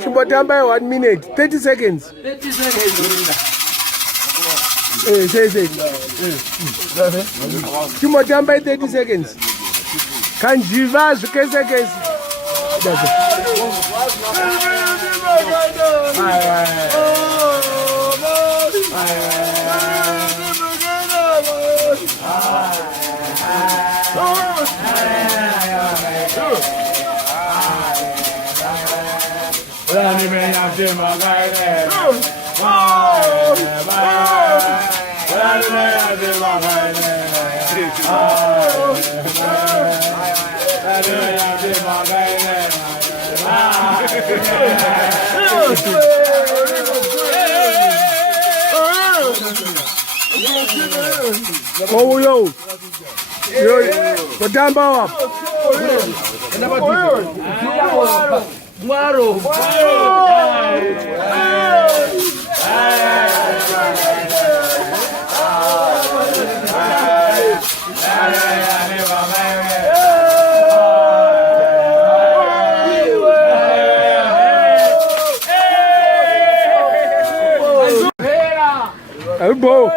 Chimbotamba 1 minute, 30 seconds. 30 seconds. Say. Chimbotamba 30 seconds. Kanjiva zvikese. Oh yo, kutamba wapi? Mwaro. Elbow.